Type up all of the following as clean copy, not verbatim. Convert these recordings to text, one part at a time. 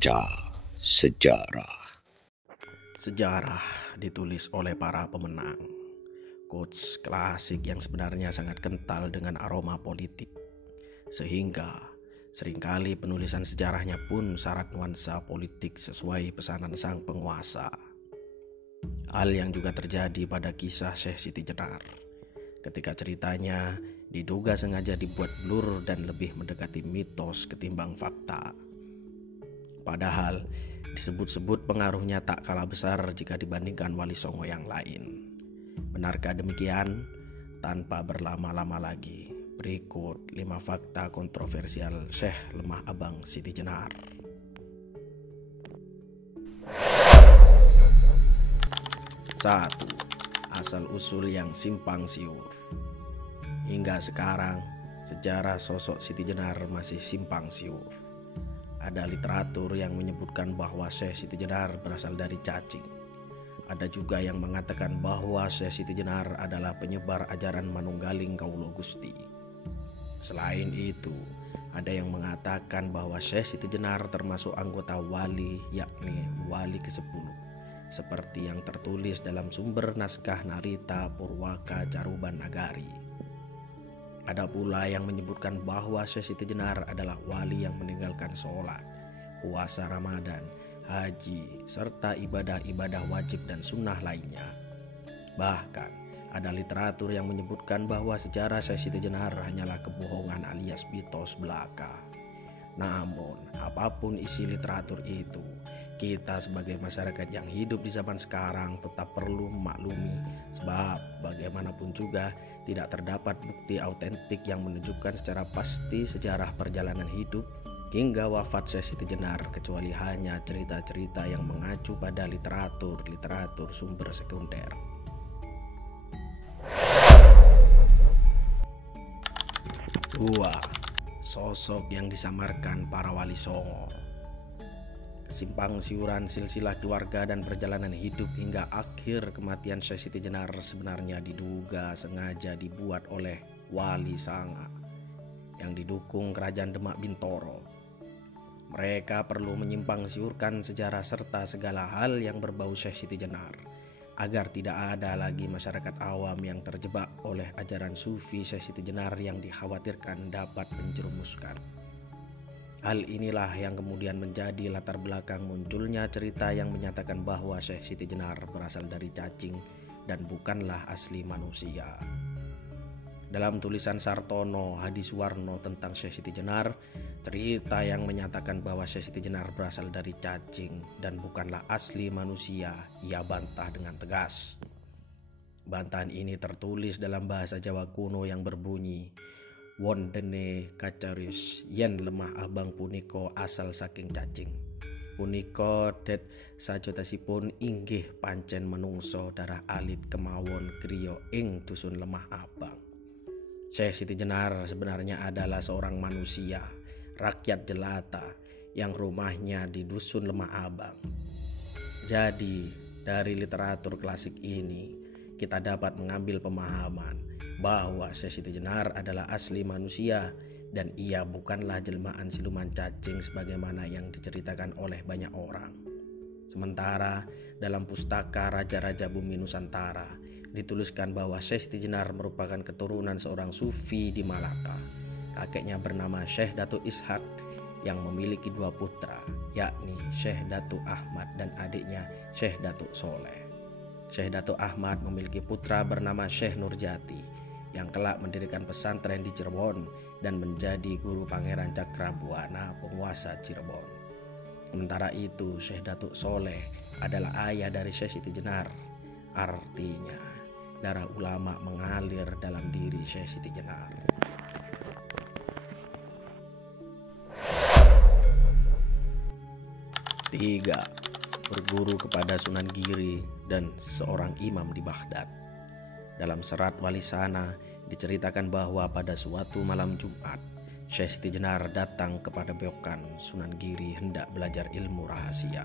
Baca sejarah. Sejarah ditulis oleh para pemenang. Quotes klasik yang sebenarnya sangat kental dengan aroma politik. Sehingga seringkali penulisan sejarahnya pun syarat nuansa politik sesuai pesanan sang penguasa. Hal yang juga terjadi pada kisah Syekh Siti Jenar. Ketika ceritanya diduga sengaja dibuat blur dan lebih mendekati mitos ketimbang fakta. Padahal disebut-sebut pengaruhnya tak kalah besar jika dibandingkan Wali Songo yang lain. Benarkah demikian? Tanpa berlama-lama lagi, berikut 5 fakta kontroversial Syekh Lemah Abang Siti Jenar. 1. Asal-usul yang simpang siur. Hingga sekarang, sejarah sosok Siti Jenar masih simpang siur. Ada literatur yang menyebutkan bahwa Syekh Siti Jenar berasal dari cacing. Ada juga yang mengatakan bahwa Syekh Siti Jenar adalah penyebar ajaran Manunggaling Kawula Gusti. Selain itu, ada yang mengatakan bahwa Syekh Siti Jenar termasuk anggota wali, yakni wali ke-10, seperti yang tertulis dalam sumber naskah Narita Purwaka Caruban Nagari. Ada pula yang menyebutkan bahwa Syekh Siti Jenar adalah wali yang meninggalkan sholat, puasa Ramadan, haji, serta ibadah-ibadah wajib dan sunnah lainnya. Bahkan ada literatur yang menyebutkan bahwa sejarah Syekh Siti Jenar hanyalah kebohongan alias mitos belaka. Namun apapun isi literatur itu, kita sebagai masyarakat yang hidup di zaman sekarang tetap perlu memaklumi, sebab bagaimanapun juga tidak terdapat bukti autentik yang menunjukkan secara pasti sejarah perjalanan hidup hingga wafat Syekh Siti Jenar, kecuali hanya cerita-cerita yang mengacu pada literatur sumber sekunder. Dua, sosok yang disamarkan para Wali Songo. Kesimpang siuran silsilah keluarga dan perjalanan hidup hingga akhir kematian Syekh Siti Jenar sebenarnya diduga sengaja dibuat oleh Wali Sanga yang didukung Kerajaan Demak Bintoro. Mereka perlu menyimpang siurkan sejarah serta segala hal yang berbau Syekh Siti Jenar agar tidak ada lagi masyarakat awam yang terjebak oleh ajaran sufi Syekh Siti Jenar yang dikhawatirkan dapat menjerumuskan. Hal inilah yang kemudian menjadi latar belakang munculnya cerita yang menyatakan bahwa Syekh Siti Jenar berasal dari cacing dan bukanlah asli manusia. Dalam tulisan Sartono Hadiswarno tentang Syekh Siti Jenar, cerita yang menyatakan bahwa Syekh Siti Jenar berasal dari cacing dan bukanlah asli manusia, ia bantah dengan tegas. Bantahan ini tertulis dalam bahasa Jawa kuno yang berbunyi, wondene kacarius yen lemah abang puniko asal saking cacing. Punika det sajotasipun inggih pancen menungso darah alit kemawon kriya ing dusun lemah abang. Syekh Siti Jenar sebenarnya adalah seorang manusia, rakyat jelata yang rumahnya di dusun lemah abang. Jadi dari literatur klasik ini kita dapat mengambil pemahaman bahwa Syekh Siti Jenar adalah asli manusia dan ia bukanlah jelmaan siluman cacing sebagaimana yang diceritakan oleh banyak orang. Sementara dalam pustaka Raja-Raja Bumi Nusantara dituliskan bahwa Syekh Siti Jenar merupakan keturunan seorang sufi di Malaka. Kakeknya bernama Syekh Datuk Ishak yang memiliki 2 putra, yakni Syekh Datuk Ahmad dan adiknya Syekh Datuk Soleh. Syekh Datuk Ahmad memiliki putra bernama Syekh Nurjati yang kelak mendirikan pesantren di Cirebon dan menjadi guru Pangeran Cakrabuana, penguasa Cirebon. Sementara itu Syekh Datuk Soleh adalah ayah dari Syekh Siti Jenar. Artinya darah ulama mengalir dalam diri Syekh Siti Jenar. Tiga, berguru kepada Sunan Giri dan seorang imam di Baghdad. Dalam serat Walisana diceritakan bahwa pada suatu malam Jumat, Syekh Siti Jenar datang kepada beokan Sunan Giri hendak belajar ilmu rahasia.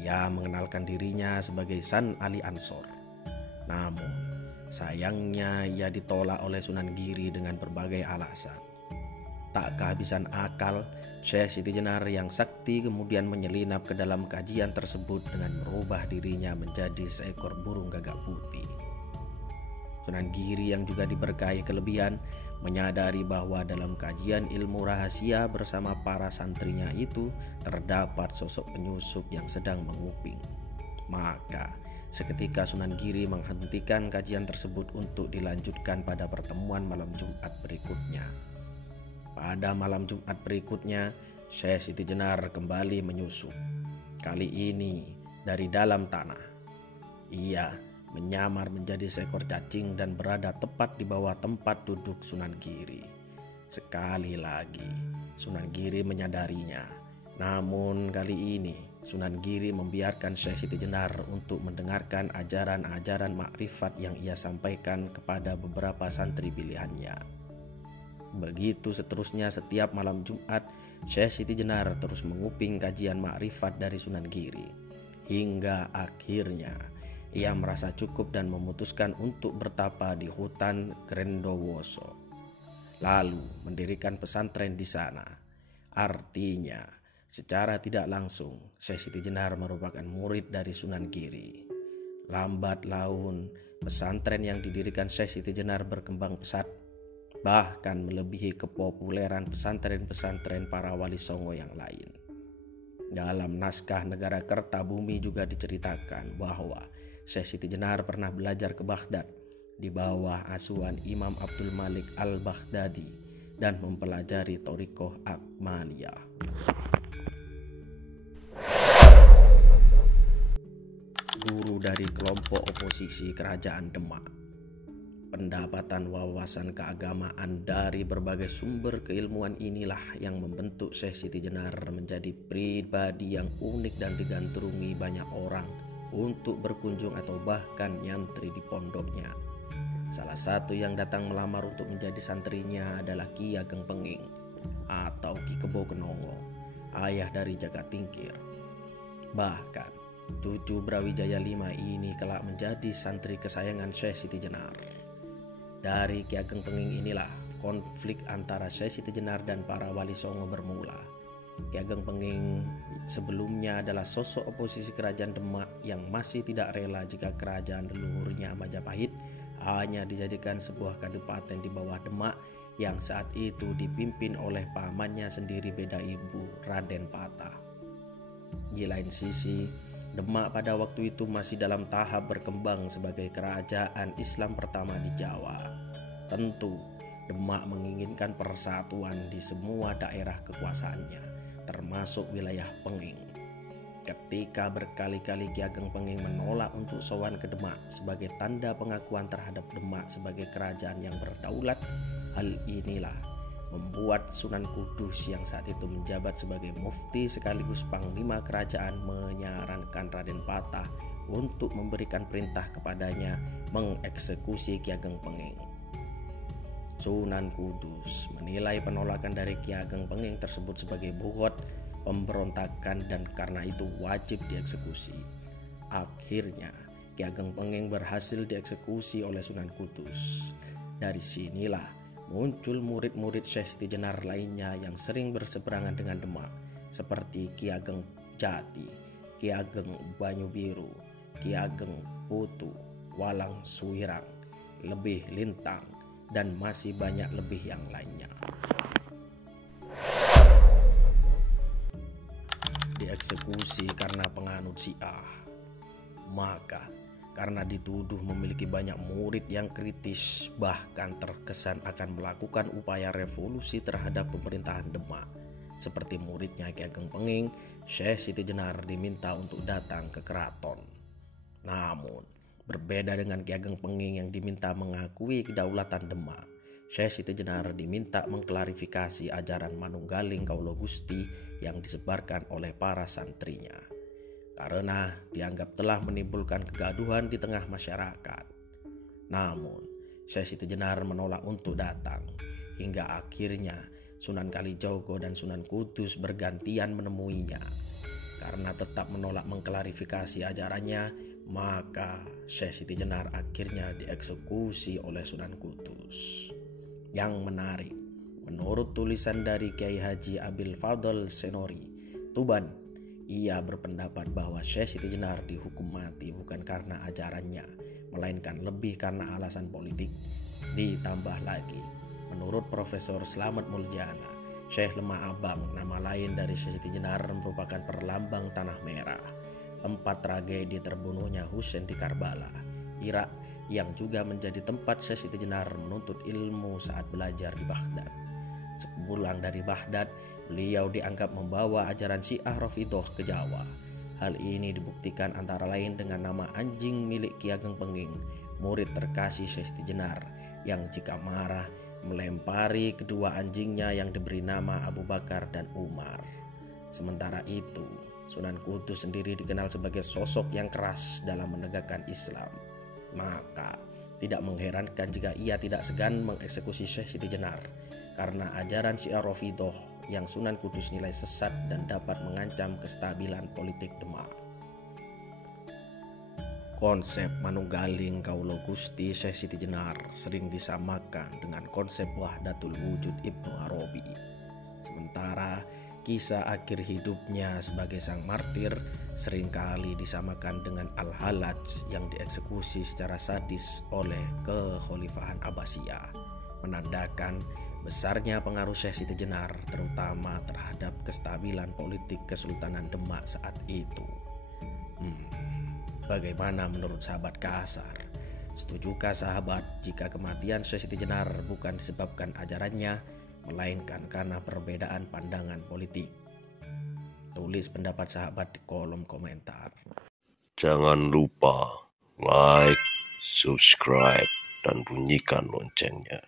Ia mengenalkan dirinya sebagai San Ali Ansor. Namun sayangnya ia ditolak oleh Sunan Giri dengan berbagai alasan. Tak kehabisan akal, Syekh Siti Jenar yang sakti kemudian menyelinap ke dalam kajian tersebut dengan merubah dirinya menjadi seekor burung gagak putih. Sunan Giri yang juga diberkahi kelebihan menyadari bahwa dalam kajian ilmu rahasia bersama para santrinya itu terdapat sosok penyusup yang sedang menguping. Maka seketika Sunan Giri menghentikan kajian tersebut untuk dilanjutkan pada pertemuan malam Jumat berikutnya. Pada malam Jumat berikutnya, Syekh Siti Jenar kembali menyusup. Kali ini dari dalam tanah. Ia menyamar menjadi seekor cacing dan berada tepat di bawah tempat duduk Sunan Giri. Sekali lagi, Sunan Giri menyadarinya. Namun kali ini, Sunan Giri membiarkan Syekh Siti Jenar untuk mendengarkan ajaran-ajaran makrifat yang ia sampaikan kepada beberapa santri pilihannya. Begitu seterusnya setiap malam Jumat, Syekh Siti Jenar terus menguping kajian makrifat dari Sunan Giri. Hingga akhirnya ia merasa cukup dan memutuskan untuk bertapa di hutan Grendowoso. Lalu mendirikan pesantren di sana. Artinya, secara tidak langsung Syekh Siti Jenar merupakan murid dari Sunan Giri. Lambat laun, pesantren yang didirikan Syekh Siti Jenar berkembang pesat, bahkan melebihi kepopuleran pesantren-pesantren para wali songo yang lain. Dalam naskah Negara Kertabumi juga diceritakan bahwa Syekh Siti Jenar pernah belajar ke Baghdad di bawah asuhan Imam Abdul Malik al-Baghdadi dan mempelajari Thariqah Akmaliyah. Guru dari kelompok oposisi Kerajaan Demak. Pendapatan wawasan keagamaan dari berbagai sumber keilmuan inilah yang membentuk Syekh Siti Jenar menjadi pribadi yang unik dan digandrungi banyak orang untuk berkunjung atau bahkan nyantri di pondoknya. Salah satu yang datang melamar untuk menjadi santrinya adalah Ki Ageng Penging atau Ki Kebo Kenongo, ayah dari Jagatingkir. Bahkan cucu Brawijaya V ini kelak menjadi santri kesayangan Syekh Siti Jenar. Dari Ki Ageng Penging inilah konflik antara Syekh Siti Jenar dan para wali songo bermula. Ki Ageng Penging sebelumnya adalah sosok oposisi kerajaan Demak yang masih tidak rela jika kerajaan leluhurnya Majapahit hanya dijadikan sebuah kadipaten di bawah Demak yang saat itu dipimpin oleh pamannya sendiri beda ibu, Raden Patah. Di lain sisi, Demak pada waktu itu masih dalam tahap berkembang sebagai kerajaan Islam pertama di Jawa. Tentu, Demak menginginkan persatuan di semua daerah kekuasaannya, termasuk wilayah Penging. Ketika berkali-kali Ki Ageng Penging menolak untuk sowan ke Demak sebagai tanda pengakuan terhadap Demak sebagai kerajaan yang berdaulat, hal inilah membuat Sunan Kudus yang saat itu menjabat sebagai mufti sekaligus panglima kerajaan menyarankan Raden Patah untuk memberikan perintah kepadanya mengeksekusi Ki Ageng Penging. Sunan Kudus menilai penolakan dari Ki Ageng Penging tersebut sebagai buhot, pemberontakan, dan karena itu wajib dieksekusi. Akhirnya Ki Ageng Penging berhasil dieksekusi oleh Sunan Kudus. Dari sinilah muncul murid-murid Syekh Siti Jenar lainnya yang sering berseberangan dengan Demak, seperti Ki Ageng Jati, Ki Ageng Banyu Biru, Ki Ageng Putu, Walang Suwirang, Lebih Lintang, dan masih banyak lebih yang lainnya. Dieksekusi karena penganut Syiah. Maka karena dituduh memiliki banyak murid yang kritis, bahkan terkesan akan melakukan upaya revolusi terhadap pemerintahan Demak, seperti muridnya Ki Ageng Penging, Syekh Siti Jenar diminta untuk datang ke keraton. Namun, berbeda dengan Ki Ageng Penging yang diminta mengakui kedaulatan Demak, Syekh Siti Jenar diminta mengklarifikasi ajaran Manunggaling Kaulo Gusti yang disebarkan oleh para santrinya, karena dianggap telah menimbulkan kegaduhan di tengah masyarakat. Namun, Syekh Siti Jenar menolak untuk datang, hingga akhirnya Sunan Kalijogo dan Sunan Kudus bergantian menemuinya. Karena tetap menolak mengklarifikasi ajarannya, maka Syekh Siti Jenar akhirnya dieksekusi oleh Sunan Kudus. Yang menarik, Menurut tulisan dari Kiai Haji Abil Fadl Senori, Tuban, ia berpendapat bahwa Syekh Siti Jenar dihukum mati bukan karena ajarannya, melainkan lebih karena alasan politik. Ditambah lagi, menurut Profesor Slamet Muljana, Syekh Lemah Abang, nama lain dari Syekh Siti Jenar, merupakan perlambang tanah merah, tempat tragedi terbunuhnya Husain di Karbala, Irak, yang juga menjadi tempat Syekh Siti Jenar menuntut ilmu saat belajar di Baghdad. Sepulang dari Baghdad, beliau dianggap membawa ajaran Syiah Rafidhah ke Jawa. Hal ini dibuktikan antara lain dengan nama anjing milik Ki Ageng Penging, murid terkasih Syekh Siti Jenar, yang jika marah melempari kedua anjingnya yang diberi nama Abu Bakar dan Umar. Sementara itu, Sunan Kudus sendiri dikenal sebagai sosok yang keras dalam menegakkan Islam. Maka tidak mengherankan jika ia tidak segan mengeksekusi Syekh Siti Jenar karena ajaran Syiah Rafidhah yang Sunan Kudus nilai sesat dan dapat mengancam kestabilan politik Demak. Konsep manunggaling Kaulo Gusti Syekh Siti Jenar sering disamakan dengan konsep Wahdatul Wujud Ibnu Arabi. Sementara kisah akhir hidupnya sebagai sang martir seringkali disamakan dengan Al-Hallaj yang dieksekusi secara sadis oleh Kekhalifahan Abbasiyah, menandakan besarnya pengaruh Syekh Siti Jenar terutama terhadap kestabilan politik Kesultanan Demak saat itu. Bagaimana menurut sahabat Kasar? Setujukah sahabat jika kematian Syekh Siti Jenar bukan disebabkan ajarannya, melainkan karena perbedaan pandangan politik? Tulis pendapat sahabat di kolom komentar. Jangan lupa like, subscribe, dan bunyikan loncengnya.